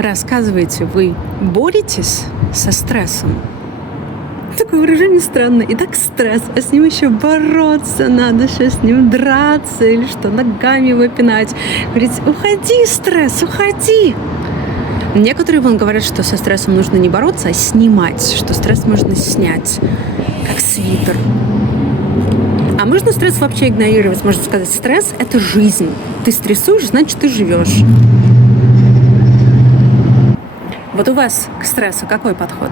Рассказывайте, вы боретесь со стрессом? Такое выражение странное. И так стресс, а с ним еще бороться надо, что с ним драться или что, ногами его пинать. Говорить, уходи, стресс, уходи. Некоторые вон говорят, что со стрессом нужно не бороться, а снимать, что стресс можно снять, как свитер. А можно стресс вообще игнорировать? Можно сказать, стресс – это жизнь. Ты стрессуешь, значит, ты живешь. Вот у вас к стрессу какой подход?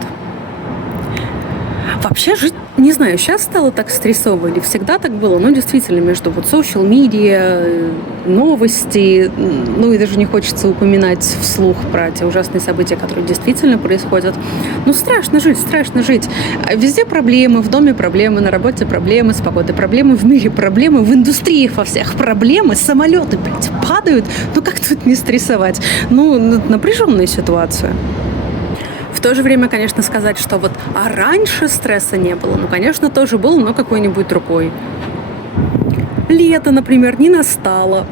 Вообще жить, не знаю, сейчас стало так стрессово или всегда так было, но действительно между вот social media, новости, ну и даже не хочется упоминать вслух про те ужасные события, которые действительно происходят. Ну страшно жить, страшно жить. Везде проблемы, в доме проблемы, на работе проблемы, с погодой проблемы, в мире проблемы, в индустриях во всех проблемы, самолеты, блядь, падают. Ну как тут не стрессовать? Ну, напряженная ситуация. В то же время, конечно, сказать, что вот а раньше стресса не было. Ну, конечно, тоже был, но какой-нибудь другой. Лето, например, не настало,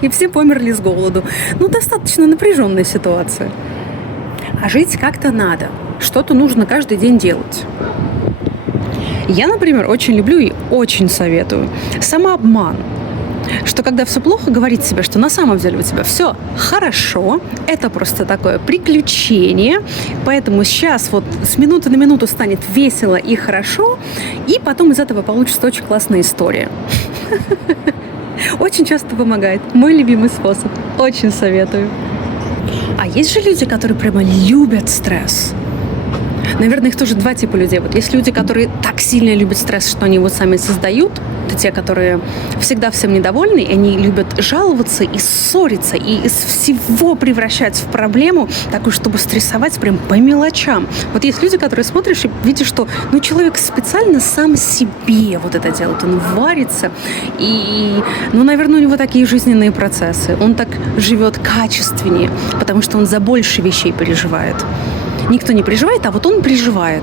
и все померли с голоду. Ну, достаточно напряженная ситуация. А жить как-то надо. Что-то нужно каждый день делать. Я, например, очень люблю и очень советую самообман. Что когда все плохо, говорить себе, что на самом деле у тебя все хорошо, это просто такое приключение, поэтому сейчас вот с минуты на минуту станет весело и хорошо, и потом из этого получится очень классная история. Очень часто помогает. Мой любимый способ. Очень советую. А есть же люди, которые прямо любят стресс. Наверное, их тоже два типа людей. Вот есть люди, которые так сильно любят стресс, что они его сами создают. Это те, которые всегда всем недовольны, и они любят жаловаться и ссориться, и из всего превращать в проблему, такую, чтобы стрессовать прям по мелочам. Вот есть люди, которые смотришь и видишь, что человек специально сам себе вот это делает. Он варится, и, наверное, у него такие жизненные процессы. Он так живет качественнее, потому что он за больше вещей переживает. Никто не переживает, а вот он переживает.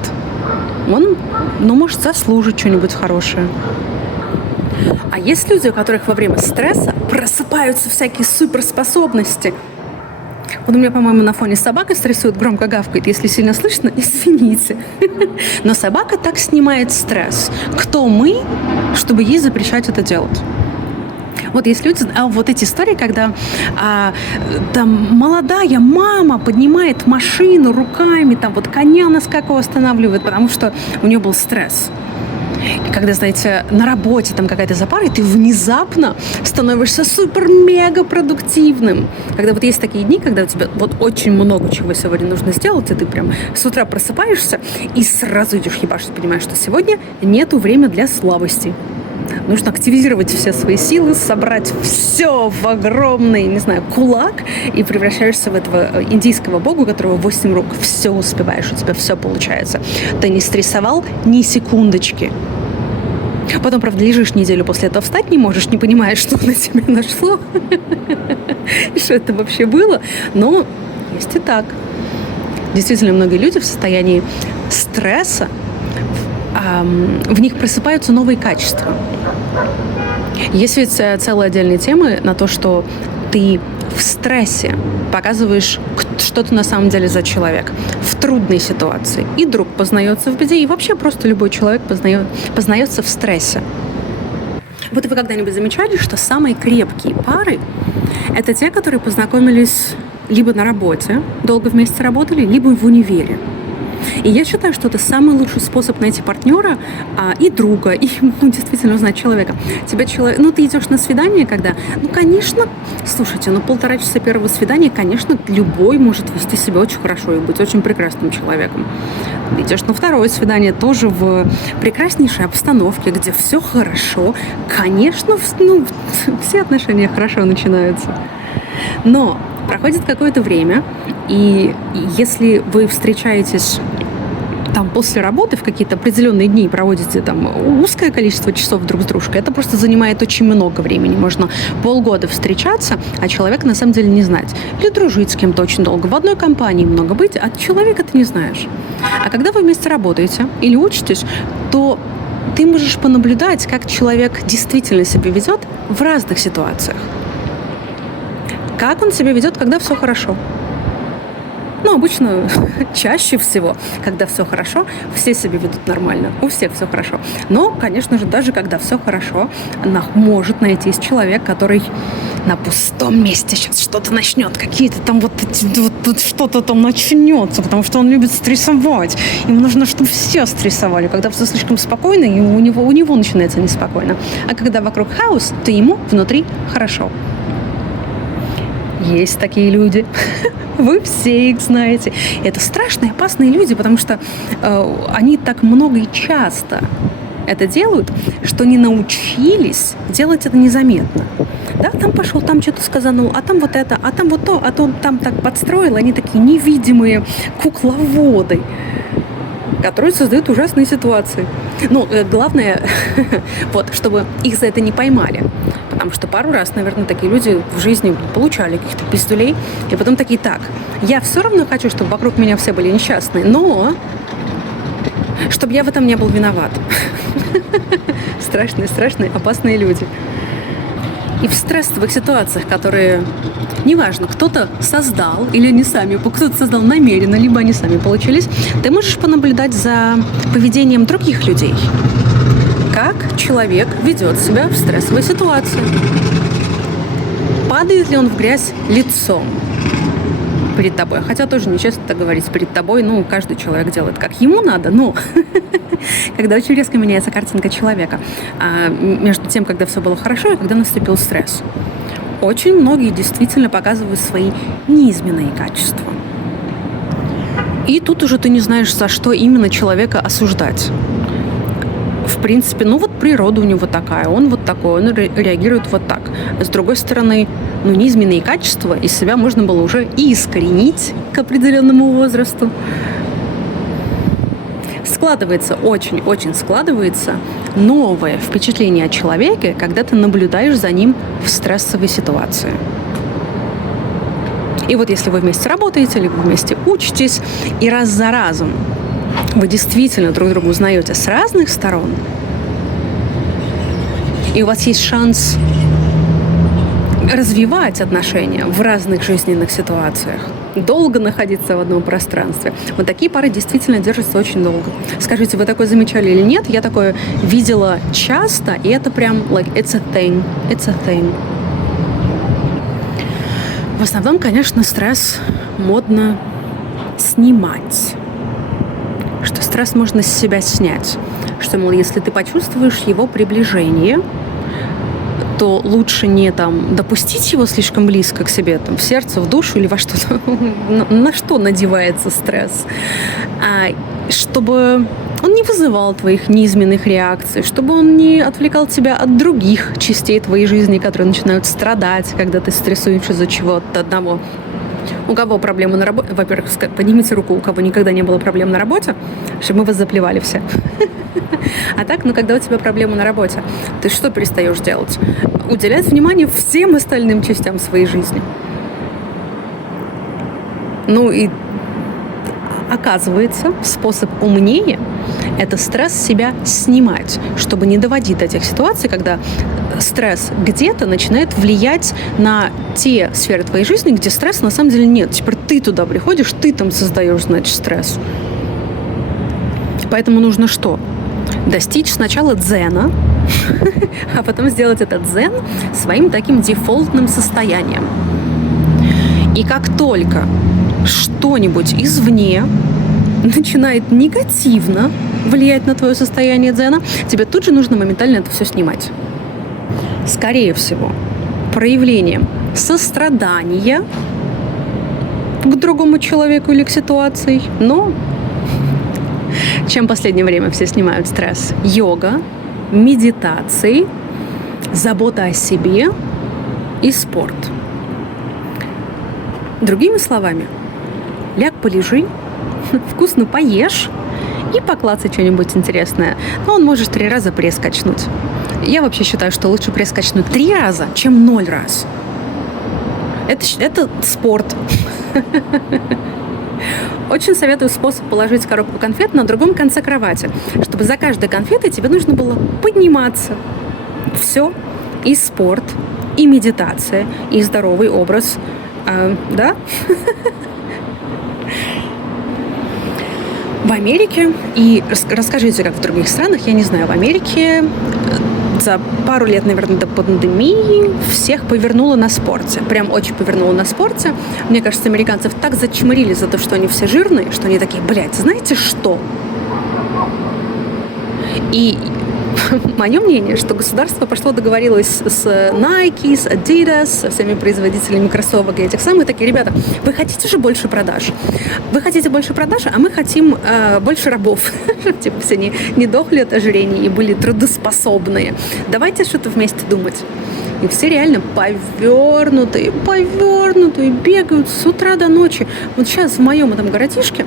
Он, может заслужить что-нибудь хорошее. А есть люди, у которых во время стресса просыпаются всякие суперспособности. Вот у меня, по-моему, на фоне собака стрессует, громко гавкает. Если сильно слышно, извините. Но собака так снимает стресс. Кто мы, чтобы ей запрещать это делать? Вот есть люди, вот эти истории, когда там молодая мама поднимает машину руками, там вот коня на скаку останавливает, потому что у нее был стресс. И когда, знаете, на работе там какая-то запара, и ты внезапно становишься супер-мега продуктивным. Когда вот есть такие дни, когда у тебя вот очень много чего сегодня нужно сделать, и ты прям с утра просыпаешься и сразу идешь ебашить, понимаешь, что сегодня нету времени для слабости. Нужно активизировать все свои силы, собрать все в огромный, не знаю, кулак, и превращаешься в этого индийского бога, у которого 8 рук. Все успеваешь, у тебя все получается. Ты не стрессовал ни секундочки. Потом, правда, лежишь неделю после этого, встать не можешь, не понимаешь, что на тебя нашло, и что это вообще было. Но есть и так. Действительно, многие люди в состоянии стресса, в них просыпаются новые качества. Есть ведь целые отдельные темы на то, что ты в стрессе показываешь, что ты на самом деле за человек в трудной ситуации. И друг познается в беде, и вообще просто любой человек познается в стрессе. Вот вы когда-нибудь замечали, что самые крепкие пары – это те, которые познакомились либо на работе, долго вместе работали, либо в универе. И я считаю, что это самый лучший способ найти партнера и друга, и действительно узнать человека. Ты идешь на свидание, когда, конечно, слушайте, 1,5 часа первого свидания, конечно, любой может вести себя очень хорошо и быть очень прекрасным человеком. Идешь на второе свидание тоже в прекраснейшей обстановке, где все хорошо. Конечно, все отношения хорошо начинаются. Но проходит какое-то время, и если вы встречаетесь там после работы в какие-то определенные дни, проводите там узкое количество часов друг с дружкой, это просто занимает очень много времени. Можно полгода встречаться, а человека на самом деле не знать. Или дружить с кем-то очень долго. В одной компании много быть, а человека ты не знаешь. А когда вы вместе работаете или учитесь, то ты можешь понаблюдать, как человек действительно себя ведет в разных ситуациях. Как он себя ведет, когда все хорошо. Ну, обычно, чаще всего, когда все хорошо, все себя ведут нормально, у всех все хорошо. Но, конечно же, даже когда все хорошо, может найтись человек, который на пустом месте сейчас что-то начнет, какие-то там вот что-то там начнется, потому что он любит стрессовать. Ему нужно, чтобы все стрессовали. Когда все слишком спокойно, и у него начинается неспокойно. А когда вокруг хаос, то ему внутри хорошо. Есть такие люди. Вы все их знаете. И это страшные, опасные люди, потому что они так много и часто это делают, что не научились делать это незаметно. Да, там пошел, там что-то сказанул, а там вот это, а там вот то, а то там так подстроил. Они такие невидимые кукловоды, которые создают ужасные ситуации. Но главное, вот, чтобы их за это не поймали. Потому что пару раз, наверное, такие люди в жизни получали каких-то пиздюлей. И потом такие, так, я все равно хочу, чтобы вокруг меня все были несчастные, но чтобы я в этом не был виноват. Страшные, опасные люди. И в стрессовых ситуациях, которые, неважно, кто-то создал или не сами, кто-то создал намеренно, либо они сами получились, ты можешь понаблюдать за поведением других людей. Как человек ведет себя в стрессовой ситуации. Падает ли он в грязь лицом перед тобой? Хотя тоже нечестно так говорить перед тобой. Ну, каждый человек делает, как ему надо, но когда очень резко меняется картинка человека между тем, когда все было хорошо, и когда наступил стресс. Очень многие действительно показывают свои низменные качества. И тут уже ты не знаешь, за что именно человека осуждать. В принципе, ну вот природа у него такая, он вот такой, он реагирует вот так. С другой стороны, низменные качества из себя можно было уже и искоренить к определенному возрасту. Очень складывается новое впечатление о человеке, когда ты наблюдаешь за ним в стрессовой ситуации. И вот если вы вместе работаете, либо вместе учитесь, и раз за разом вы действительно друг друга узнаете с разных сторон, и у вас есть шанс развивать отношения в разных жизненных ситуациях, долго находиться в одном пространстве. Вот такие пары действительно держатся очень долго. Скажите, вы такое замечали или нет? Я такое видела часто, и это прям it's a thing. It's a thing. В основном, конечно, стресс модно снимать. Что стресс можно с себя снять. Что, мол, если ты почувствуешь его приближение, то лучше не допустить его слишком близко к себе, в сердце, в душу или во что-то, на что надевается стресс, чтобы он не вызывал твоих низменных реакций, чтобы он не отвлекал тебя от других частей твоей жизни, которые начинают страдать, когда ты стрессуешь из-за чего-то одного. У кого проблемы на работе? Во-первых, поднимите руку, у кого никогда не было проблем на работе, чтобы мы вас заплевали все. А так, когда у тебя проблемы на работе, ты что перестаешь делать? Уделять внимание всем остальным частям своей жизни. И оказывается, способ умнее – это стресс с себя снимать, чтобы не доводить до тех ситуаций, когда стресс где-то начинает влиять на те сферы твоей жизни, где стресса на самом деле нет. Теперь ты туда приходишь, ты там создаешь, стресс. Поэтому нужно что? Достичь сначала дзена, а потом сделать этот дзен своим таким дефолтным состоянием. И как только что-нибудь извне начинает негативно влиять на твое состояние дзена, тебе тут же нужно моментально это все снимать. Скорее всего, проявлением сострадания к другому человеку или к ситуации, но чем в последнее время все снимают стресс? Йога, медитации, забота о себе и спорт. Другими словами, ляг, полежи, вкусно поешь и поклацай что-нибудь интересное. Но он может 3 раза пресс качнуть. Я вообще считаю, что лучше пресс качнуть 3 раза, чем 0 раз. Это спорт. Очень советую способ положить коробку конфет на другом конце кровати, чтобы за каждой конфетой тебе нужно было подниматься. Все. И спорт, и медитация, и здоровый образ. Да? В Америке, и расскажите, как в других странах, я не знаю, в Америке за пару лет, наверное, до пандемии всех повернуло на спорте. Прям очень повернуло на спорте. Мне кажется, американцев так зачморили за то, что они все жирные, что они такие, блядь, знаете что? И мое мнение, что государство пошло, договорилось с Nike, с Adidas, со всеми производителями кроссовок и этих самых, такие, ребята, вы хотите же больше продаж? Вы хотите больше продаж, а мы хотим больше рабов, чтобы типа все не дохли от ожирения и были трудоспособные. Давайте что-то вместе думать. И все реально повернутые, бегают с утра до ночи. Вот сейчас в моем этом городишке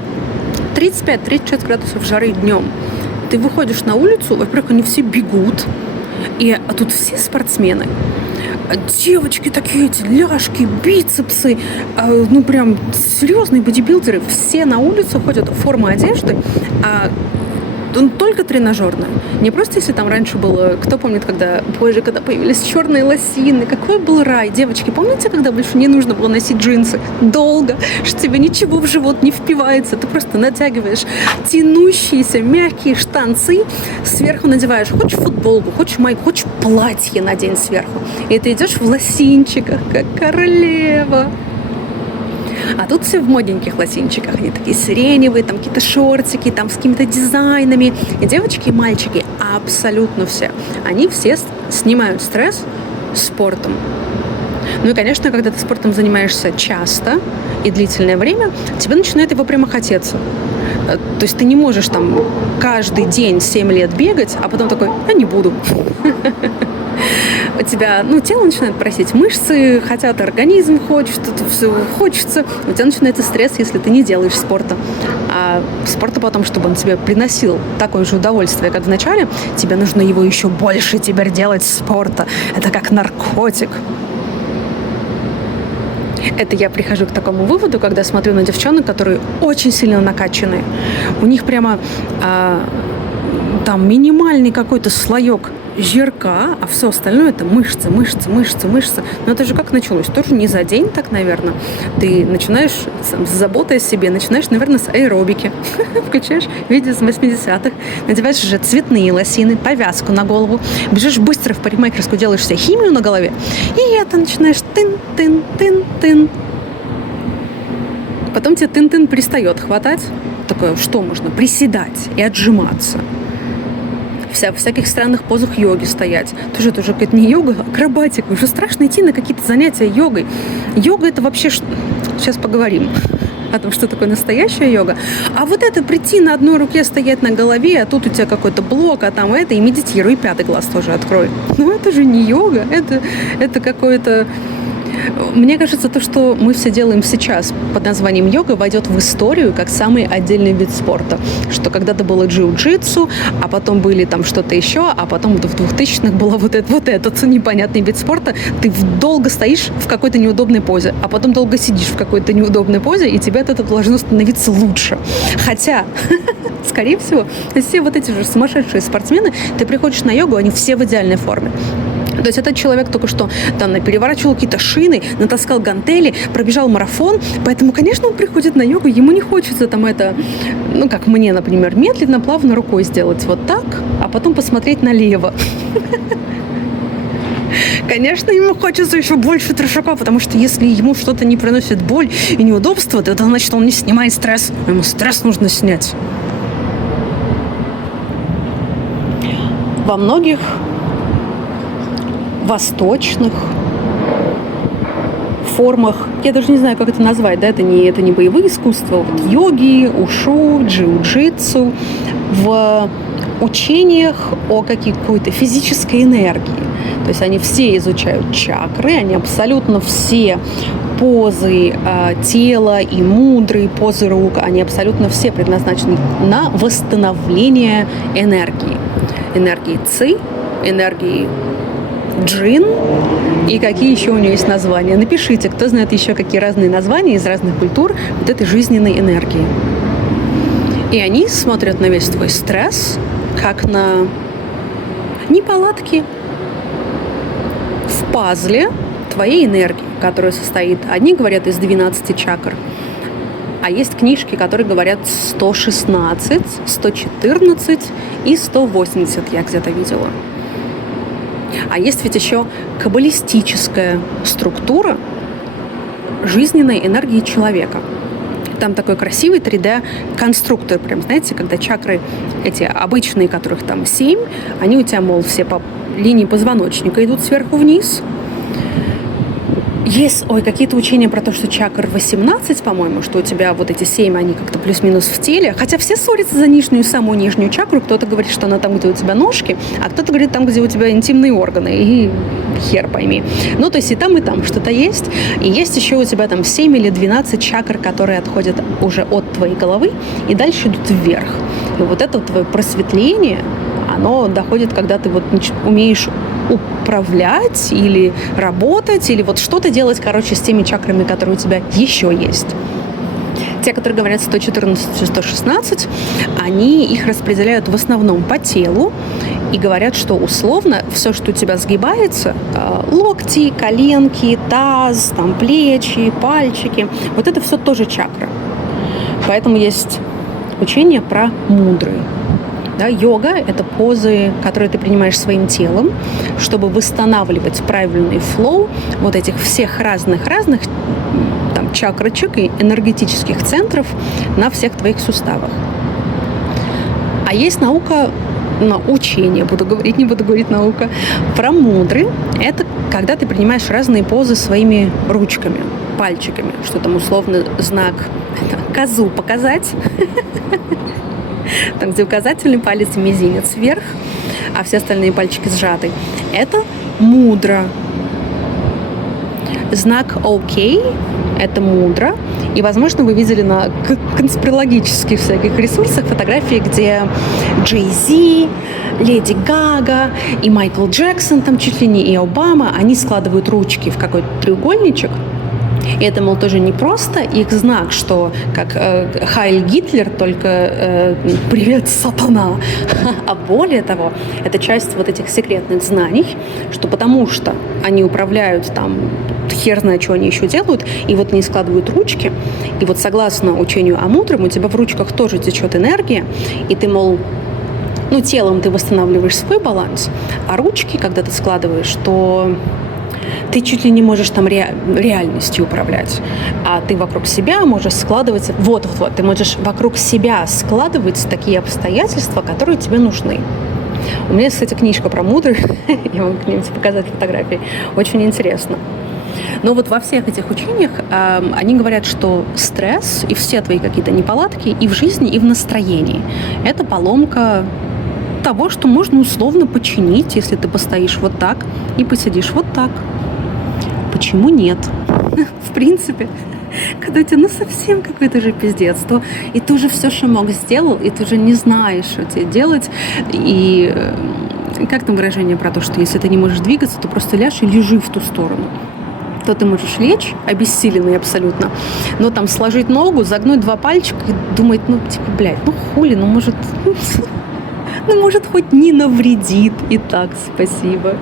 35-36 градусов жары днем. Ты выходишь на улицу, во-первых, они все бегут, а тут все спортсмены. Девочки такие, эти ляжки, бицепсы, ну прям серьезные бодибилдеры. Все на улицу ходят в форму одежды, только тренажерная. Не просто, если там раньше было, кто помнит, когда появились черные лосины, какой был рай. Девочки, помните, когда больше не нужно было носить джинсы? Долго, что тебе ничего в живот не впивается. Ты просто натягиваешь тянущиеся мягкие штанцы, сверху надеваешь, хочешь футболку, хочешь майку, хочешь платье надень сверху. И ты идешь в лосинчиках, как королева. А тут все в модненьких лосинчиках. Они такие сиреневые, там какие-то шортики, там с какими-то дизайнами. И девочки, и мальчики, абсолютно все. Они все снимают стресс спортом. Ну и, конечно, когда ты спортом занимаешься часто и длительное время, тебе начинает его прямо хотеться. То есть ты не можешь там каждый день 7 лет бегать, а потом такой, не буду. У тебя, тело начинает просить, мышцы хотят, организм хочет, это все хочется. У тебя начинается стресс, если ты не делаешь спорта. А спорта потом, чтобы он тебе приносил такое же удовольствие, как в начале, тебе нужно его еще больше теперь делать спорта. Это как наркотик. Это я прихожу к такому выводу, когда смотрю на девчонок, которые очень сильно накачанные. У них прямо там минимальный какой-то слоек жирка, а все остальное это мышцы. Но это же как началось? Тоже не за день так, наверное. Ты начинаешь с заботой о себе, начинаешь, наверное, с аэробики. Включаешь видео с 80-х, надеваешь уже цветные лосины, повязку на голову, бежишь быстро в парикмахерскую, делаешь себе химию на голове, и это начинаешь тын-тын-тын-тын. Потом тебе тын-тын перестает хватать. Такое, что можно? Приседать и отжиматься. В всяких странных позах йоги стоять. Тоже это уже какая-то не йога, а акробатика. Уже страшно идти на какие-то занятия йогой. Йога это вообще... Сейчас поговорим о том, что такое настоящая йога. А вот это прийти на одной руке, стоять на голове, а тут у тебя какой-то блок, а там это, и медитируй, и пятый глаз тоже открой. Ну это же не йога, это какое-то... Мне кажется, то, что мы все делаем сейчас под названием йога, войдет в историю как самый отдельный вид спорта. Что когда-то было джиу-джитсу, а потом были там что-то еще, а потом в 2000-х было вот этот непонятный вид спорта. Ты долго стоишь в какой-то неудобной позе, а потом долго сидишь в какой-то неудобной позе, и тебе от этого должно становиться лучше. Хотя, скорее всего, все вот эти же сумасшедшие спортсмены, ты приходишь на йогу, они все в идеальной форме. То есть этот человек только что там переворачивал какие-то шины, натаскал гантели, пробежал марафон, поэтому, конечно, он приходит на йогу, ему не хочется там это, как мне, например, медленно, плавно рукой сделать вот так, а потом посмотреть налево. Конечно, ему хочется еще больше трешака, потому что если ему что-то не приносит боль и неудобства, то это значит, он не снимает стресс. Ему стресс нужно снять. Во многих восточных формах, я даже не знаю, как это назвать, да, это не боевые искусства, вот йоги, ушу, джиу-джитсу, в учениях о какой-то физической энергии. То есть они все изучают чакры, они абсолютно все позы тела и мудры, позы рук, они абсолютно все предназначены на восстановление энергии. Энергии ци, энергии джин и какие еще у нее есть названия. Напишите, кто знает еще какие разные названия из разных культур вот этой жизненной энергии. И они смотрят на весь твой стресс как на неполадки в пазле твоей энергии, которая состоит, одни говорят, из 12 чакр, А есть книжки, которые говорят 116, 114 и 180, я где-то видела. А есть ведь еще каббалистическая структура жизненной энергии человека. Там такой красивый 3D-конструктор, прям, знаете, когда чакры эти обычные, которых там 7, они у тебя, мол, все по линии позвоночника идут сверху вниз. Есть, какие-то учения про то, что чакр 18, по-моему, что у тебя вот эти 7, они как-то плюс-минус в теле. Хотя все ссорятся за нижнюю, самую нижнюю чакру. Кто-то говорит, что она там, где у тебя ножки, а кто-то говорит, там, где у тебя интимные органы. И хер пойми. Ну, то есть и там что-то есть. И есть еще у тебя там 7 или 12 чакр, которые отходят уже от твоей головы и дальше идут вверх. И вот это твое просветление, оно доходит, когда ты вот умеешь управлять или работать, или вот что-то делать, короче, с теми чакрами, которые у тебя еще есть. Те, которые говорят 114 и 116, они их распределяют в основном по телу и говорят, что условно все, что у тебя сгибается, локти, коленки, таз, там, плечи, пальчики, вот это все тоже чакра. Поэтому есть учение про мудры. Да, йога – это позы, которые ты принимаешь своим телом, чтобы восстанавливать правильный флоу вот этих всех разных там, чакрочек и энергетических центров на всех твоих суставах. А есть наука, учение, не буду говорить наука, про мудры. Это когда ты принимаешь разные позы своими ручками, пальчиками, что там условно знак козу показать, там, где указательный палец и мизинец вверх, а все остальные пальчики сжаты. Это мудра. Знак ОК – это мудра. И, возможно, вы видели на конспирологических всяких ресурсах фотографии, где Джей Зи, Леди Гага и Майкл Джексон, там чуть ли не и Обама, они складывают ручки в какой-то треугольничек. И это, мол, тоже не просто их знак, что как «Хайль Гитлер», только «Привет, сатана». А более того, это часть вот этих секретных знаний, что потому что они управляют там, хер знает, что они еще делают, и вот они складывают ручки, и вот согласно учению о мудром, у тебя в ручках тоже течет энергия, и ты, мол, телом ты восстанавливаешь свой баланс, а ручки, когда ты складываешь, то ты чуть ли не можешь там реальностью управлять, а ты вокруг себя можешь складывать, ты можешь вокруг себя складывать такие обстоятельства, которые тебе нужны. У меня есть, кстати, книжка про мудрых, я вам где-нибудь показать фотографии, очень интересно. Но вот во всех этих учениях они говорят, что стресс и все твои какие-то неполадки и в жизни, и в настроении – это поломка того, что можно условно починить, если ты постоишь вот так и посидишь вот так. Почему нет? В принципе, когда у тебя совсем какой-то же пиздец, то и ты уже все, что мог, сделал, и ты уже не знаешь, что тебе делать. И как там выражение про то, что если ты не можешь двигаться, то просто ляжь и лежи в ту сторону. То ты можешь лечь, обессиленный абсолютно, но там сложить ногу, загнуть два пальчика и думать, хули, может, хоть не навредит. И так, спасибо.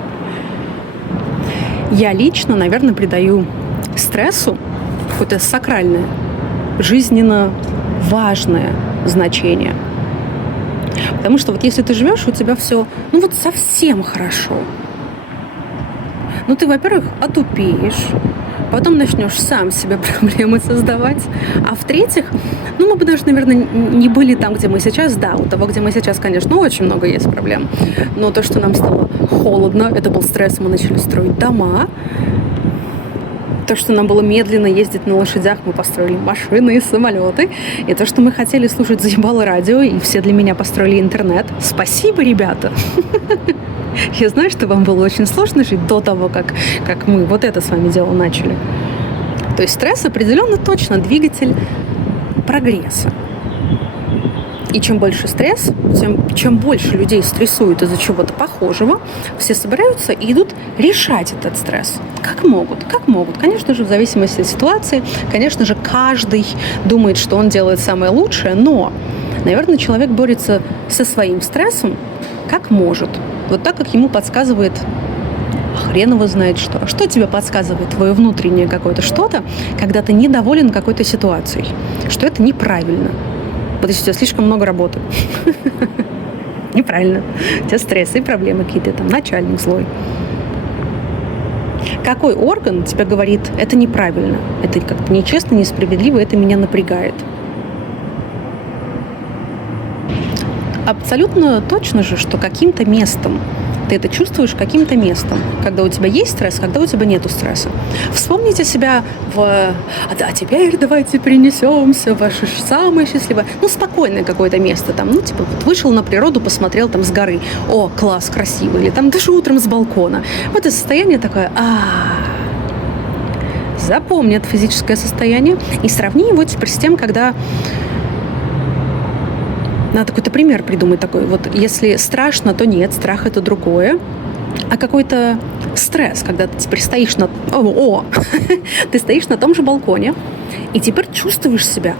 Я лично, наверное, придаю стрессу какое-то сакральное, жизненно важное значение. Потому что вот если ты живешь, у тебя все, совсем хорошо. Ты, во-первых, отупеешь, потом начнешь сам себе проблемы создавать. А в-третьих, мы бы даже, наверное, не были там, где мы сейчас. Да, у того, где мы сейчас, конечно, очень много есть проблем. Но то, что нам стало холодно, это был стресс, мы начали строить дома. То, что нам было медленно ездить на лошадях, мы построили машины и самолеты. И то, что мы хотели слушать заебало радио, и все для меня построили интернет. Спасибо, ребята! Я знаю, что вам было очень сложно жить до того, как мы вот это с вами дело начали. То есть стресс определенно точно двигатель прогресса. И чем больше стресс, чем больше людей стрессуют из-за чего-то похожего, все собираются и идут решать этот стресс. Как могут. Конечно же, в зависимости от ситуации. Конечно же, каждый думает, что он делает самое лучшее, но, наверное, человек борется со своим стрессом как может. Вот так, как ему подсказывает хрен его знает что. Что тебе подсказывает твое внутреннее какое-то что-то, когда ты недоволен какой-то ситуацией? Что это неправильно. Вот если у тебя слишком много работы. Неправильно. У тебя стресс и проблемы какие-то, там, начальник злой. Какой орган тебе говорит, это неправильно, это как-то нечестно, несправедливо, это меня напрягает? Абсолютно точно же, что каким-то местом ты это чувствуешь, каким-то местом, когда у тебя есть стресс, когда у тебя нету стресса. Вспомните себя а теперь давайте перенесемся в ваше самое счастливое, спокойное какое-то место, там, вот вышел на природу, посмотрел там с горы, о, класс, красиво, или там даже утром с балкона. Вот это состояние такое, запомни это физическое состояние и сравни его теперь с тем, когда... Надо какой-то пример придумать такой. Вот если страшно, то нет, страх это другое. А какой-то стресс, когда ты теперь стоишь ты стоишь на том же балконе и теперь чувствуешь себя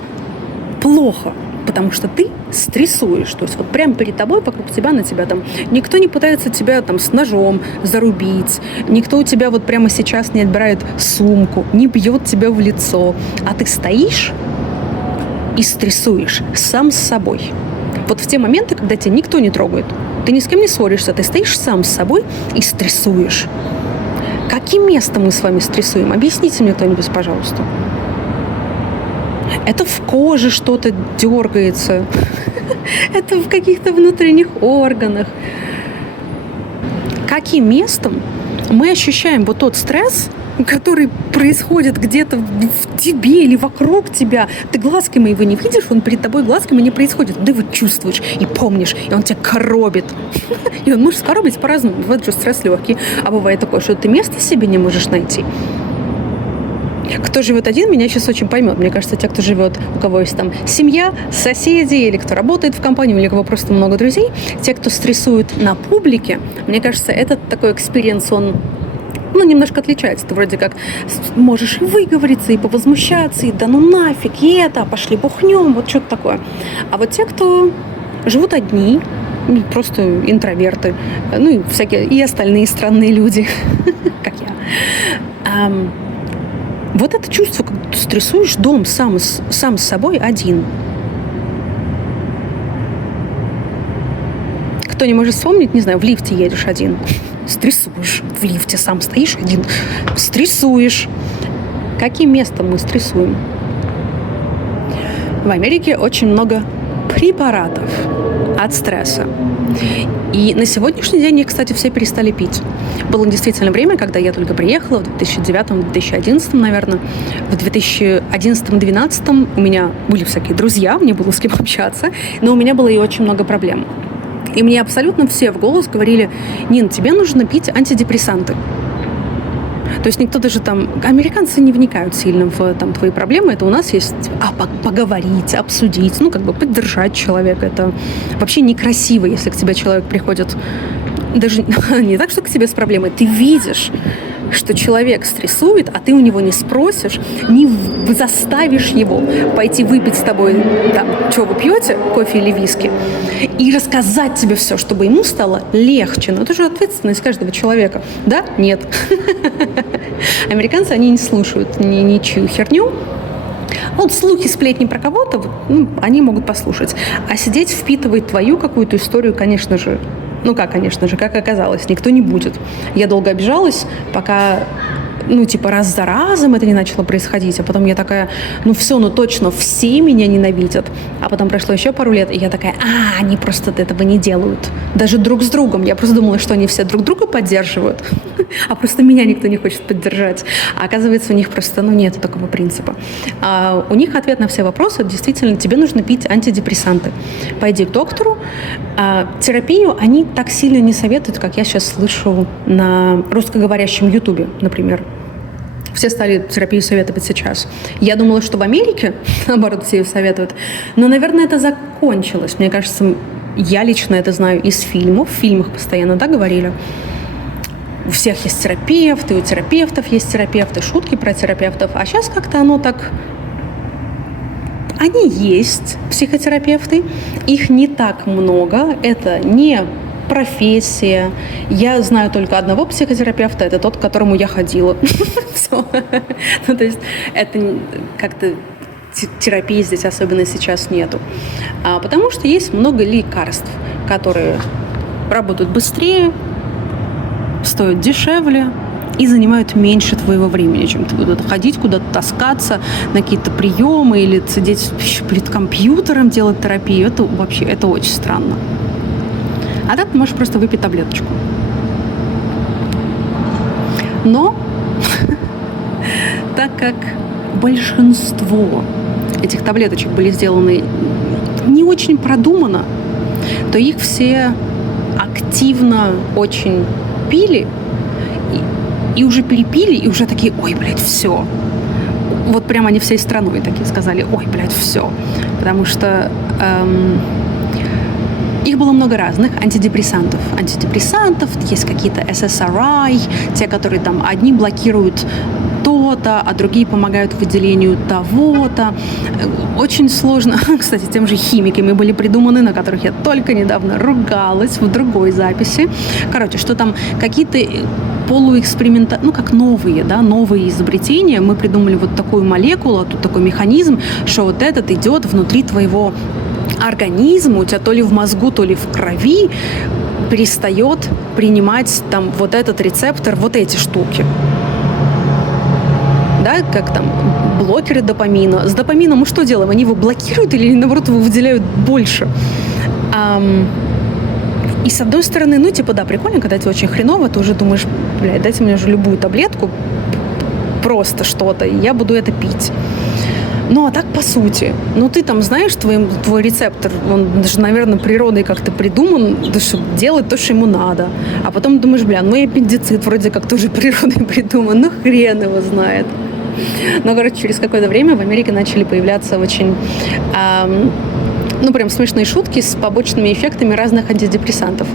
плохо, потому что ты стрессуешь. То есть вот прямо перед тобой, вокруг тебя, на тебя там никто не пытается тебя там с ножом зарубить, никто у тебя вот прямо сейчас не отбирает сумку, не бьет тебя в лицо, а ты стоишь и стрессуешь сам с собой. Вот в те моменты, когда тебя никто не трогает, ты ни с кем не ссоришься, ты стоишь сам с собой и стрессуешь. Каким местом мы с вами стрессуем? Объясните мне кто-нибудь, пожалуйста. Это в коже что-то дергается. Это в каких-то внутренних органах. Каким местом мы ощущаем вот тот стресс, который происходит где-то в тебе или вокруг тебя. Ты глазками его не видишь, он перед тобой глазками не происходит. Ты его чувствуешь и помнишь, и он тебя коробит. И он может коробить по-разному. Бывает же стресс легкий, а бывает такое, что ты место себе не можешь найти. Кто живет один, меня сейчас очень поймет. Мне кажется, те, кто живет, у кого есть там семья, соседи, или кто работает в компании, или у кого просто много друзей, те, кто стрессует на публике, мне кажется, этот такой экспириенс, он немножко отличается. Ты вроде как можешь и выговориться, и повозмущаться, и да ну нафиг, и это, пошли бухнем, вот что-то такое. А вот те, кто живут одни, просто интроверты, и всякие, и остальные странные люди, как я. Вот это чувство, когда ты стрессуешь дом сам с собой один. Кто не может вспомнить, не знаю, в лифте едешь один. Стрессуешь. В лифте сам стоишь один. Стрессуешь. Каким местом мы стрессуем? В Америке очень много препаратов от стресса. И на сегодняшний день их, кстати, все перестали пить. Было действительно время, когда я только приехала, в 2009-2011, наверное. В 2011-2012 у меня были всякие друзья, мне было с кем общаться, но у меня было и очень много проблем. И мне абсолютно все в голос говорили: Нин, тебе нужно пить антидепрессанты. То есть никто даже там... Американцы не вникают сильно в там, твои проблемы. Это у нас есть поговорить, обсудить, поддержать человека. Это вообще некрасиво, если к тебе человек приходит... Даже не так, что к тебе с проблемой. Ты видишь, что человек стрессует, а ты у него не спросишь, не заставишь его пойти выпить с тобой, что вы пьете, кофе или виски, и рассказать тебе все, чтобы ему стало легче. Но это же ответственность каждого человека. Да? Нет. Американцы, они не слушают ничью херню. Вот слухи, сплетни про кого-то, они могут послушать. А сидеть, впитывать твою какую-то историю, конечно же, как оказалось, никто не будет. Я долго обижалась, пока, раз за разом это не начало происходить. А потом я такая, точно, все меня ненавидят. А потом прошло еще пару лет, и я такая, они просто этого не делают. Даже друг с другом. Я просто думала, что они все друг друга поддерживают, а просто меня никто не хочет поддержать. А оказывается, у них просто, нет такого принципа. А у них ответ на все вопросы: действительно, тебе нужно пить антидепрессанты. Пойди к доктору. Терапию они так сильно не советуют, как я сейчас слышу на русскоговорящем Ютубе, например. Все стали терапию советовать сейчас. Я думала, что в Америке, наоборот, все ее советуют. Но, наверное, это закончилось. Мне кажется, я лично это знаю из фильмов. В фильмах постоянно говорили. У всех есть терапевты, у терапевтов есть терапевты, шутки про терапевтов. А сейчас как-то оно так... Они есть, психотерапевты. Их не так много. Это не профессия. Я знаю только одного психотерапевта, это тот, к которому я ходила. Ну, то есть это как-то терапии здесь особенно сейчас нету. Потому что есть много лекарств, которые работают быстрее, стоят дешевле и занимают меньше твоего времени, чем ты будешь ходить куда-то, таскаться на какие-то приемы или сидеть перед компьютером, делать терапию. Это вообще, это очень странно. А так ты можешь просто выпить таблеточку. Но так как большинство этих таблеточек были сделаны не очень продуманно, то их все активно очень пили и уже перепили, и уже такие: ой, блядь, все. Вот прямо они всей страной такие сказали: ой, блядь, все. Потому что их было много разных антидепрессантов. Есть какие-то SSRI, те, которые там одни блокируют то-то, а другие помогают выделению того-то. Очень сложно. Кстати, тем же химиками были придуманы, на которых я только недавно ругалась в другой записи. Короче, что там какие-то полуэксперимента, ну, как новые изобретения. Мы придумали вот такую молекулу, тут такой механизм, что вот этот идет внутри твоего организма, у тебя то ли в мозгу, то ли в крови перестает принимать там вот этот рецептор, вот эти штуки. Да, как там блокеры допамина. С допамином мы что делаем? Они его блокируют или, наоборот, его выделяют больше? И с одной стороны, ну, типа, да, прикольно, когда тебе очень хреново, ты уже думаешь: блядь, дайте мне уже любую таблетку, просто что-то, и я буду это пить. Ну, а так, по сути, ну, ты там знаешь, твой рецептор, он даже, наверное, природой как-то придуман, чтобы делать то, что ему надо. А потом думаешь: бля, ну и аппендицит вроде как тоже природой придуман, ну, хрен его знает. Но, короче, через какое-то время в Америке начали появляться очень, прям смешные шутки с побочными эффектами разных антидепрессантов.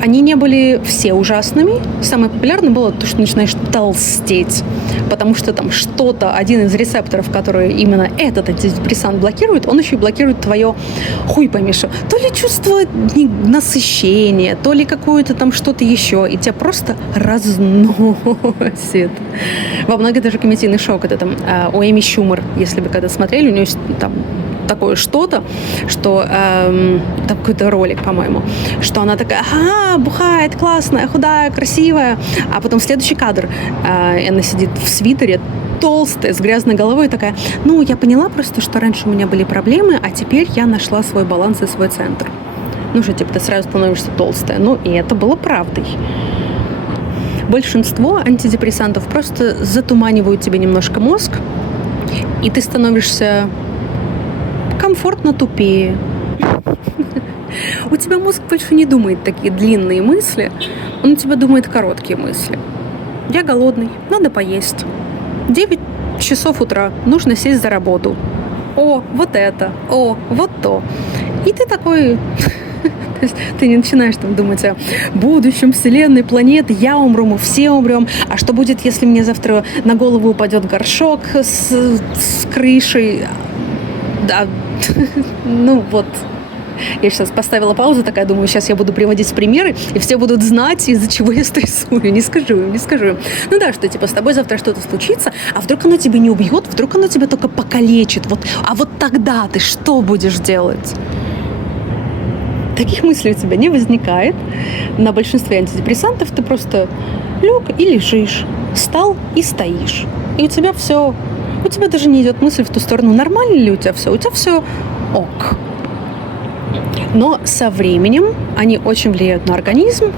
Они не были все ужасными. Самое популярное было то, что начинаешь толстеть, потому что там что-то, один из рецепторов, который именно этот антидепрессант блокирует, он еще и блокирует твое, хуй пойми что, то ли чувство насыщения, то ли какое-то там что-то еще, и тебя просто разносит. Во многих даже комедийный шоу, это там у Эми Шумер, если вы когда смотрели, у нее там такое что-то, что там какой-то ролик, по-моему, что она такая: ага, бухает, классная, худая, красивая, а потом следующий кадр, она сидит в свитере, толстая, с грязной головой, и такая: ну, я поняла просто, что раньше у меня были проблемы, а теперь я нашла свой баланс и свой центр. Ну, что, типа, ты сразу становишься толстая. Ну, и это было правдой. Большинство антидепрессантов просто затуманивают тебе немножко мозг, и ты становишься комфортно тупее. У тебя мозг больше не думает такие длинные мысли, он у тебя думает короткие мысли. Я голодный, надо поесть. 9 часов утра, нужно сесть за работу. О, вот это, о, вот то. И ты такой... То есть ты не начинаешь там думать о будущем Вселенной, планеты, я умру, мы все умрем, а что будет, если мне завтра на голову упадет горшок с крышей? Да, ну вот. Я сейчас поставила паузу, такая, думаю, сейчас я буду приводить примеры, и все будут знать, из-за чего я стрессую. Не скажу им. Ну да, что типа с тобой завтра что-то случится, а вдруг оно тебя не убьет, вдруг оно тебя только покалечит. Вот, а вот тогда ты что будешь делать? Таких мыслей у тебя не возникает. На большинстве антидепрессантов ты просто лег и лежишь, встал и стоишь. И у тебя все... У тебя даже не идет мысль в ту сторону, нормально ли у тебя все ок. Но со временем они очень влияют на организм.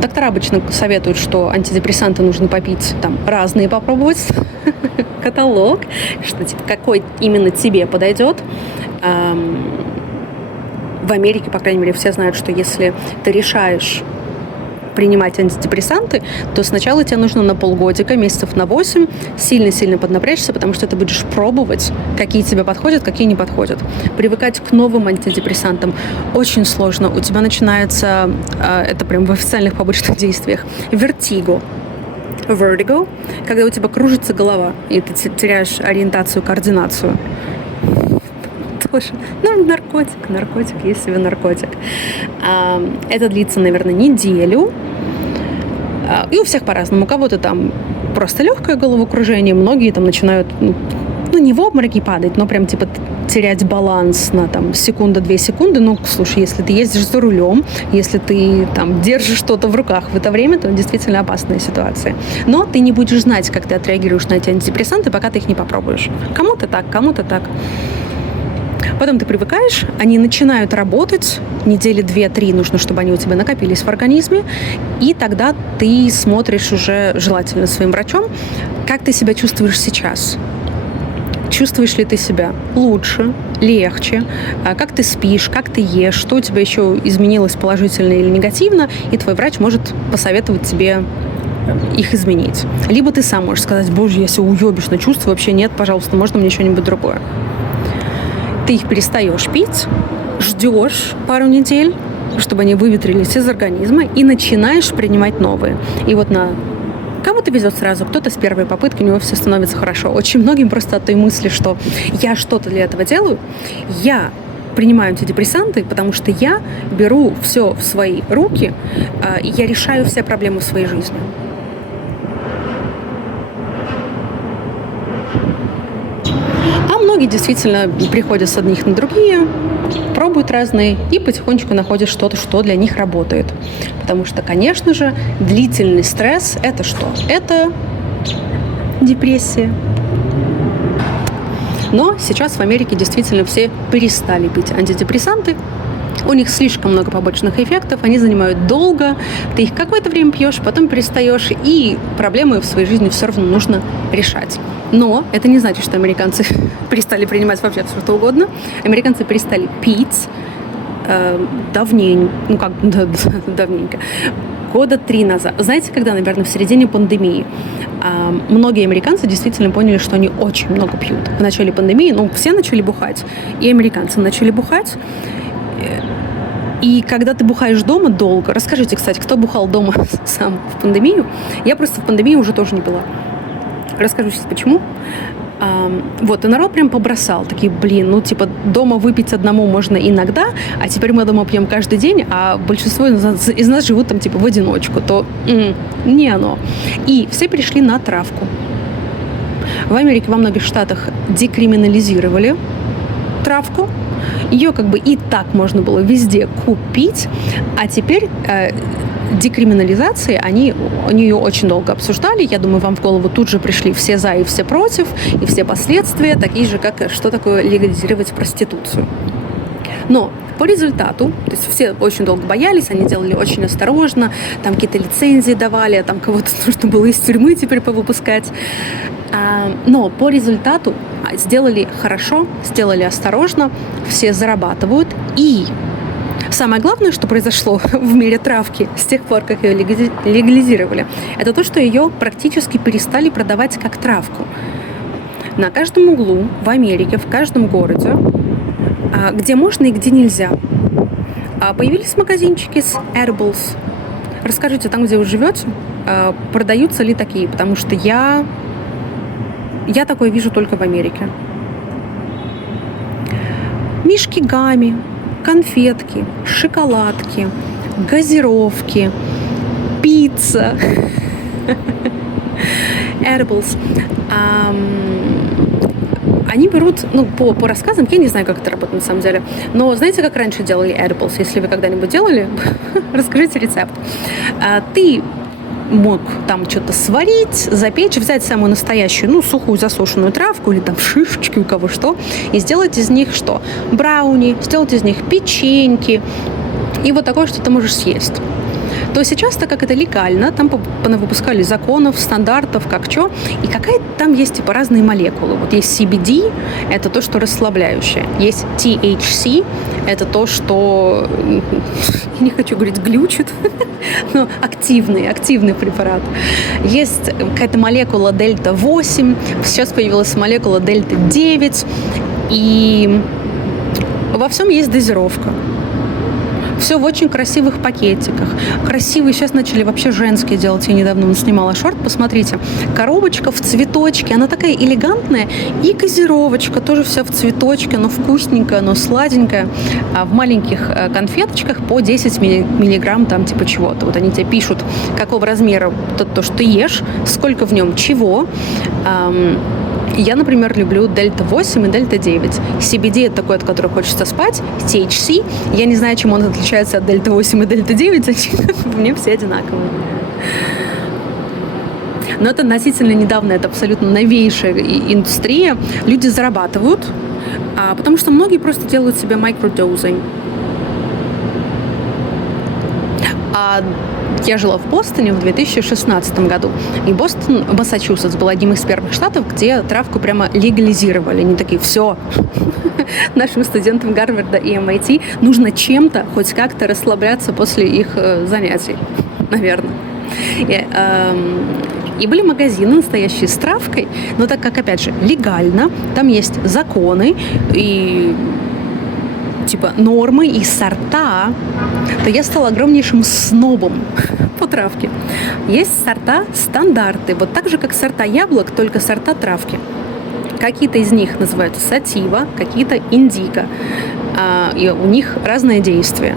Доктора обычно советуют, что антидепрессанты нужно попить, там, разные попробовать, каталог, что типа, какой именно тебе подойдет. В Америке, по крайней мере, все знают, что если ты решаешь принимать антидепрессанты, то сначала тебе нужно на полгодика, месяцев на 8 сильно-сильно поднапрячься, потому что ты будешь пробовать, какие тебе подходят, какие не подходят. Привыкать к новым антидепрессантам очень сложно. У тебя начинается, это прям в официальных побочных действиях, vertigo, когда у тебя кружится голова, и ты теряешь ориентацию, координацию. похоже. Ну, наркотик, есть себе наркотик. Это длится, наверное, неделю. И у всех по-разному. У кого-то там просто легкое головокружение, многие там начинают, ну, не в обмороки падать, но прям типа терять баланс на там секунду-две секунды. Ну, слушай, если ты ездишь за рулем, если ты там держишь что-то в руках в это время, то действительно опасная ситуация. Но ты не будешь знать, как ты отреагируешь на эти антидепрессанты, пока ты их не попробуешь. Кому-то так, кому-то так. Потом ты привыкаешь, они начинают работать, недели 2-3 нужно, чтобы они у тебя накопились в организме, и тогда ты смотришь уже желательно своим врачом, как ты себя чувствуешь сейчас. Чувствуешь ли ты себя лучше, легче, как ты спишь, как ты ешь, что у тебя еще изменилось положительно или негативно, и твой врач может посоветовать тебе их изменить. Либо ты сам можешь сказать: боже, я себя уебищно чувствую, вообще нет, пожалуйста, можно мне что-нибудь другое. Ты их перестаешь пить, ждешь пару недель, чтобы они выветрились из организма, и начинаешь принимать новые. И вот кому-то везет сразу, кто-то с первой попытки, у него все становится хорошо. Очень многим просто от той мысли, что я что-то для этого делаю, я принимаю антидепрессанты, потому что я беру все в свои руки, и я решаю все проблемы в своей жизни. А многие действительно приходят с одних на другие, пробуют разные и потихонечку находят что-то, что для них работает. Потому что, конечно же, длительный стресс – это что? Это депрессия. Но сейчас в Америке действительно все перестали пить антидепрессанты. У них слишком много побочных эффектов, они занимают долго, ты их какое-то время пьешь, потом перестаешь, и проблемы в своей жизни все равно нужно решать. Но это не значит, что американцы перестали принимать вообще все что угодно. Американцы перестали пить давненько, года 3 назад. Знаете, когда, наверное, в середине пандемии многие американцы действительно поняли, что они очень много пьют. В начале пандемии, все начали бухать, и американцы начали бухать. И когда ты бухаешь дома долго... Расскажите, кстати, кто бухал дома сам в пандемию? Я просто в пандемии уже тоже не пила. Расскажу сейчас, почему. И народ прям побросал. Такие, дома выпить одному можно иногда, а теперь мы дома пьем каждый день, а большинство из нас живут там, в одиночку. То не оно. И все перешли на травку. В Америке во многих штатах декриминализировали травку. Ее и так можно было везде купить, а теперь декриминализации, они ее очень долго обсуждали. Я думаю, вам в голову тут же пришли все за и все против, и все последствия, такие же, как что такое легализировать проституцию. Но по результату, то есть все очень долго боялись, они делали очень осторожно, там какие-то лицензии давали, там кого-то нужно было из тюрьмы теперь повыпускать. Но по результату сделали хорошо, сделали осторожно, все зарабатывают. И самое главное, что произошло в мире травки с тех пор, как ее легализировали, это то, что ее практически перестали продавать как травку. На каждом углу в Америке, в каждом городе, где можно и где нельзя, появились магазинчики с edibles. Расскажите, там, где вы живете, продаются ли такие? Потому что я такое вижу только в Америке. Мишки гамми, конфетки, шоколадки, газировки, пицца, edibles. Они берут, по рассказам, я не знаю, как это работает на самом деле, но знаете, как раньше делали edibles? Если вы когда-нибудь делали, расскажите рецепт. Ты мог там что-то сварить, запечь, взять самую настоящую, сухую засушенную травку или там шишечки, у кого что, и сделать из них что? Брауни, сделать из них печеньки и вот такое, что ты можешь съесть. То сейчас, так как это легально, там выпускали законов, стандартов, как что, и какая там есть разные молекулы. Вот есть CBD, это то, что расслабляющее. Есть THC, это то, что, я не хочу говорить глючит, но активный препарат. Есть какая-то молекула дельта-8, сейчас появилась молекула дельта-9, и во всем есть дозировка. Все в очень красивых пакетиках. Красивые сейчас начали вообще женские делать. Я недавно снимала шорт, посмотрите. Коробочка в цветочке, она такая элегантная. И газировочка тоже вся в цветочке, но вкусненькая, но сладенькая. А в маленьких конфеточках по 10 миллиграмм там типа чего-то. Вот они тебе пишут, какого размера то, что ты ешь, сколько в нем чего. Я, например, люблю Дельта 8 и Дельта 9. CBD – это такой, от которого хочется спать. THC – я не знаю, чем он отличается от Дельта 8 и Дельта 9. Мне все одинаковые. Но это относительно недавно, это абсолютно новейшая индустрия. Люди зарабатывают, потому что многие просто делают себе микродозинг. Я жила в Бостоне в 2016 году. И Бостон, Массачусетс, был одним из первых штатов, где травку прямо легализировали. Они такие, все, нашим студентам Гарварда и MIT нужно чем-то, хоть как-то расслабляться после их занятий, наверное. И были магазины настоящие с травкой, но так как, опять же, легально, там есть законы и типа нормы и сорта, то я стала огромнейшим снобом по травке. Есть сорта стандарты, вот так же, как сорта яблок, только сорта травки. Какие-то из них называются сатива, какие-то индиго. И у них разное действие.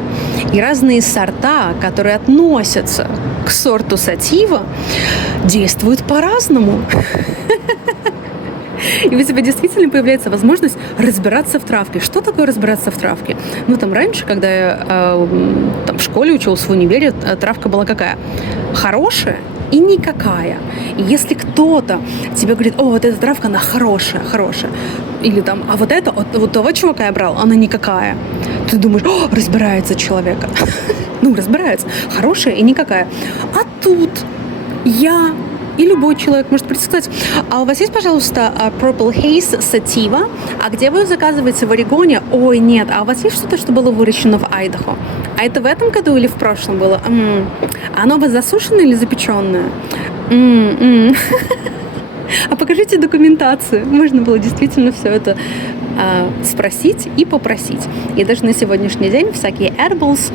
И разные сорта, которые относятся к сорту сатива, действуют по-разному. И у тебя действительно появляется возможность разбираться в травке. Что такое разбираться в травке? Ну, там раньше, когда я в школе училась, в универе, травка была какая? Хорошая и никакая. И если кто-то тебе говорит, о, вот эта травка, она хорошая. Или там, а вот это, вот того чувака я брал, она никакая. Ты думаешь, о, разбирается человека. Ну, разбирается. Хорошая и никакая. А тут я... И любой человек может прийти и сказать, а у вас есть, пожалуйста, Purple Haze Sativa, а где вы заказываете в Орегоне? Ой, нет, а у вас есть что-то, что было выращено в Айдахо? А это в этом году или в прошлом было? А оно у вас засушенное или запеченное? А покажите документацию. Можно было действительно все это спросить и попросить. И даже на сегодняшний день всякие edibles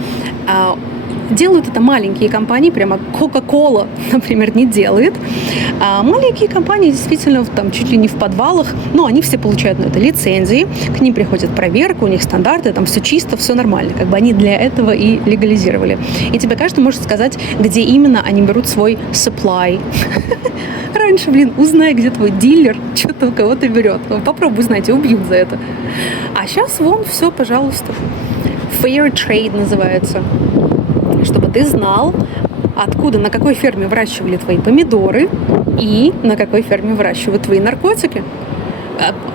делают это маленькие компании, прямо Coca-Cola, например, не делает. А маленькие компании действительно там чуть ли не в подвалах, но они все получают на это лицензии, к ним приходит проверка, у них стандарты, там все чисто, все нормально. Как бы они для этого и легализировали. И тебе каждый может сказать, где именно они берут свой supply. Раньше, узнай, где твой дилер, что-то у кого-то берет. Попробуй узнать, и убьют за это. А сейчас вон все, пожалуйста. Fair trade называется. Чтобы ты знал, откуда, на какой ферме выращивали твои помидоры и на какой ферме выращивают твои наркотики.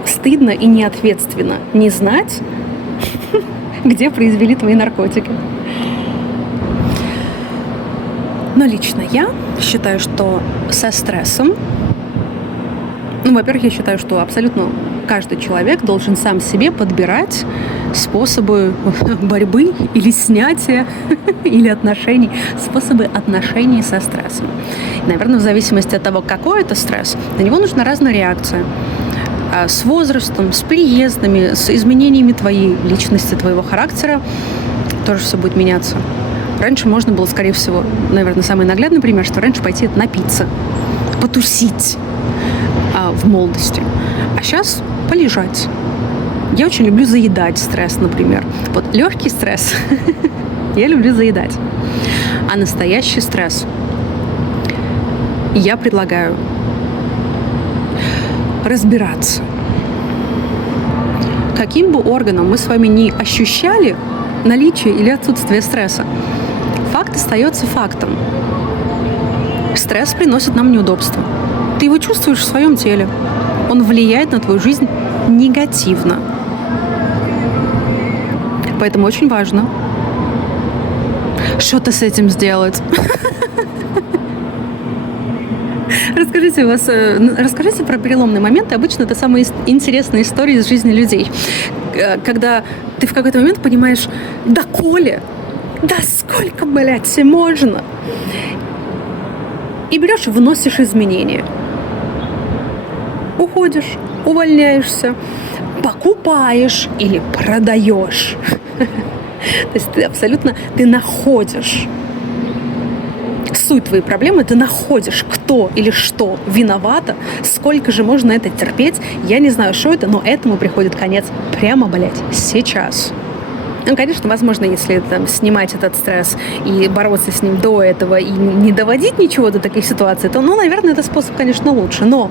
Стыдно и неответственно не знать, где произвели твои наркотики. Но лично я считаю, что со стрессом, во-первых, я считаю, что абсолютно каждый человек должен сам себе подбирать способы борьбы или снятия, или отношений, способы отношений со стрессом. И, наверное, в зависимости от того, какой это стресс, на него нужна разная реакция. С возрастом, с переездами, с изменениями твоей личности, твоего характера тоже все будет меняться. Раньше можно было, скорее всего, наверное, самый наглядный пример, что раньше пойти напиться, потусить в молодости. А сейчас полежать. Я очень люблю заедать стресс, например. Вот легкий стресс я люблю заедать. А настоящий стресс я предлагаю разбираться. Каким бы органом мы с вами ни ощущали наличие или отсутствие стресса, факт остается фактом. Стресс приносит нам неудобства. Ты его чувствуешь в своем теле. Он влияет на твою жизнь негативно. Поэтому очень важно что-то с этим сделать. Расскажите про переломные моменты. Обычно это самые интересные истории из жизни людей. Когда ты в какой-то момент понимаешь, да Коля, да сколько, блядь, можно? И берешь и выносишь изменения. Уходишь, увольняешься, покупаешь или продаешь. То есть ты находишь суть твоей проблемы, ты находишь, кто или что виновато, сколько же можно это терпеть. Я не знаю, что это, но этому приходит конец прямо, блядь, сейчас. Ну, конечно, возможно, если там снимать этот стресс и бороться с ним до этого и не доводить ничего до таких ситуаций, то, наверное, этот способ, конечно, лучше. Но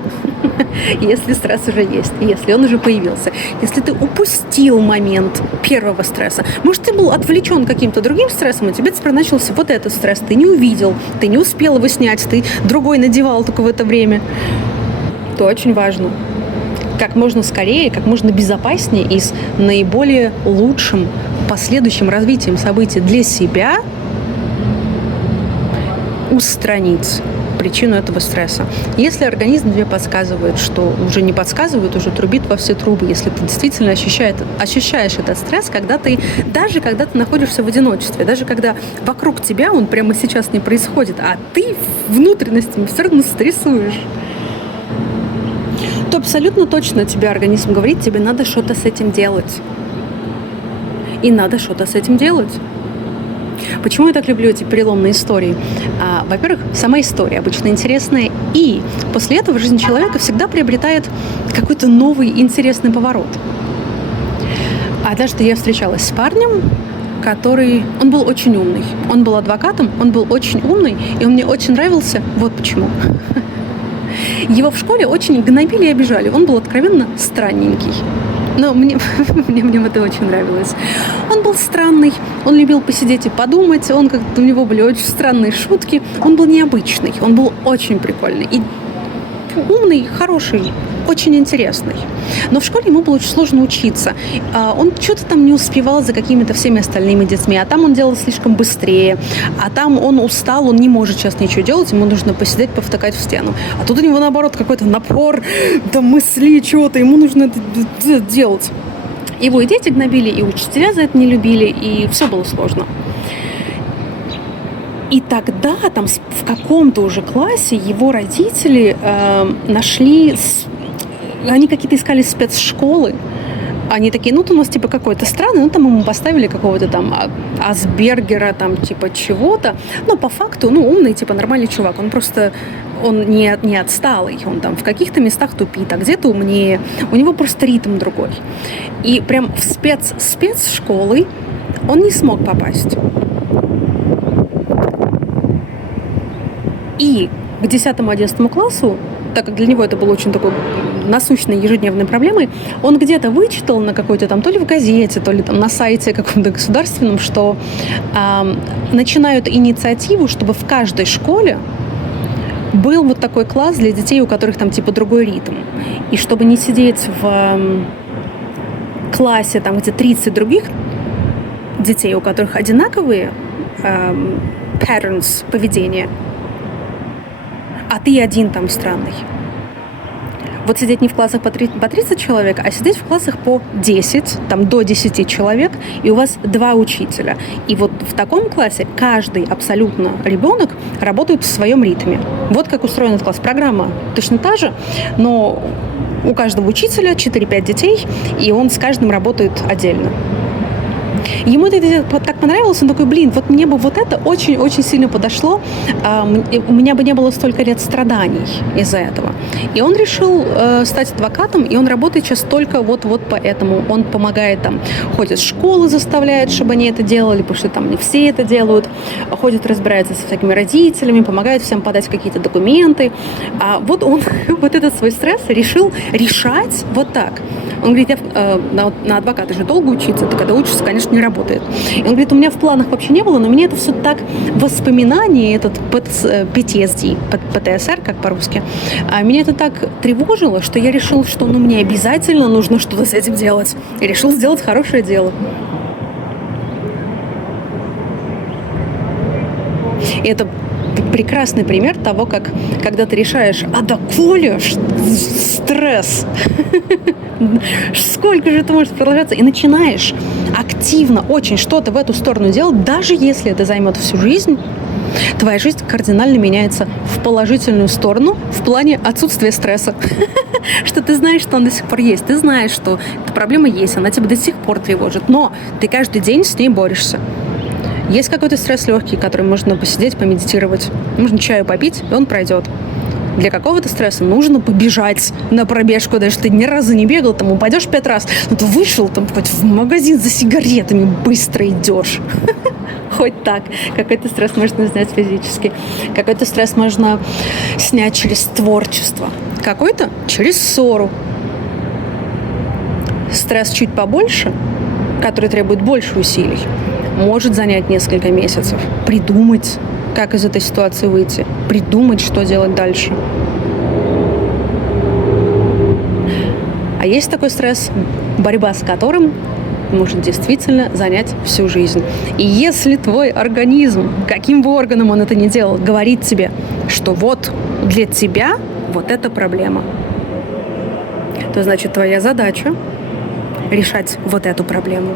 если стресс уже есть, если он уже появился, если ты упустил момент первого стресса, может, ты был отвлечен каким-то другим стрессом, и тебе теперь начался вот этот стресс, ты не увидел, ты не успел его снять, ты другой надевал только в это время, то очень важно как можно скорее, как можно безопаснее и с наиболее лучшим последующим развитием событий для себя устранить причину этого стресса. Если организм тебе подсказывает, что уже не подсказывает, уже трубит во все трубы, если ты действительно ощущаешь этот стресс, даже когда ты находишься в одиночестве, даже когда вокруг тебя он прямо сейчас не происходит, а ты внутренностями все равно стрессуешь, то абсолютно точно тебе организм говорит, тебе надо что-то с этим делать. И надо что-то с этим делать. Почему я так люблю эти переломные истории? Во-первых, сама история обычно интересная, и после этого жизнь человека всегда приобретает какой-то новый интересный поворот. Однажды я встречалась с парнем, он был очень умный. Он был адвокатом, он был очень умный, и он мне очень нравился. Вот почему. Его в школе очень гнобили и обижали. Он был откровенно странненький. Но мне это очень нравилось. Он был странный, он любил посидеть и подумать, у него были очень странные шутки. Он был необычный, он был очень прикольный. И умный, хороший, очень интересный. Но в школе ему было очень сложно учиться. Он что-то там не успевал за какими-то всеми остальными детьми, а там он делал слишком быстрее, а там он устал, он не может сейчас ничего делать, ему нужно посидеть, повтыкать в стену. А тут у него, наоборот, какой-то напор, там мысли, чего-то, ему нужно это делать. Его и дети гнобили, и учителя за это не любили, и все было сложно. И тогда, там, в каком-то уже классе его родители нашли... Они какие-то искали спецшколы. Они такие, у нас типа какой-то странный, там ему поставили какого-то там Асбергера, там типа чего-то. Но по факту, умный, типа нормальный чувак. Он не отсталый, он там в каких-то местах тупит, а где-то умнее. У него просто ритм другой. И прям в спецшколы он не смог попасть. И к 10-11 классу, так как для него это было очень такой насущной ежедневной проблемой, он где-то вычитал на какой-то там, то ли в газете, то ли там на сайте каком-то государственном, что начинают инициативу, чтобы в каждой школе был вот такой класс для детей, у которых там типа другой ритм. И чтобы не сидеть в классе, там, где 30 других детей, у которых одинаковые patterns поведения, а ты один там странный. Вот сидеть не в классах по 30 человек, а сидеть в классах по 10, там до 10 человек, и у вас 2 учителя. И вот в таком классе каждый абсолютно ребенок работает в своем ритме. Вот как устроен этот класс. Программа точно та же, но у каждого учителя 4-5 детей, и он с каждым работает отдельно. Ему это так понравилось, он такой, вот мне бы вот это очень-очень сильно подошло, у меня бы не было столько лет страданий из-за этого. И он решил стать адвокатом, и он работает сейчас только вот поэтому. Он помогает там, ходит в школы, заставляет, чтобы они это делали, потому что там не все это делают, ходит, разбирается со всякими родителями, помогает всем подать какие-то документы. А вот он вот этот свой стресс решил решать вот так. Он говорит, на адвоката же долго учиться, ты когда учишься, конечно, не работает. И он говорит, у меня в планах вообще не было, но мне это все так, воспоминания, этот PTSD, ПТСР, как по-русски, меня это так тревожило, что я решил, что мне обязательно нужно что-то с этим делать. И решил сделать хорошее дело. И это прекрасный пример того, как когда ты решаешь, доколе стресс, сколько же это может продолжаться, и начинаешь активно очень что-то в эту сторону делать, даже если это займет всю жизнь, твоя жизнь кардинально меняется в положительную сторону в плане отсутствия стресса. Что ты знаешь, что он до сих пор есть. Ты знаешь, что эта проблема есть, она тебя до сих пор тревожит. Но ты каждый день с ней борешься. Есть какой-то стресс легкий, который можно посидеть, помедитировать. Можно чаю попить, и он пройдет. Для какого-то стресса нужно побежать на пробежку. Даже ты ни разу не бегал, там упадешь 5 раз. Но ты вышел там хоть в магазин за сигаретами, быстро идешь. Хоть так. Какой-то стресс можно снять физически. Какой-то стресс можно снять через творчество. Какой-то через ссору. Стресс чуть побольше, который требует больше усилий, может занять несколько месяцев. Придумать, как из этой ситуации выйти. Придумать, что делать дальше. А есть такой стресс, борьба с которым может действительно занять всю жизнь. И если твой организм, каким бы органом он это ни делал, говорит тебе, что вот для тебя вот эта проблема, то значит твоя задача решать вот эту проблему.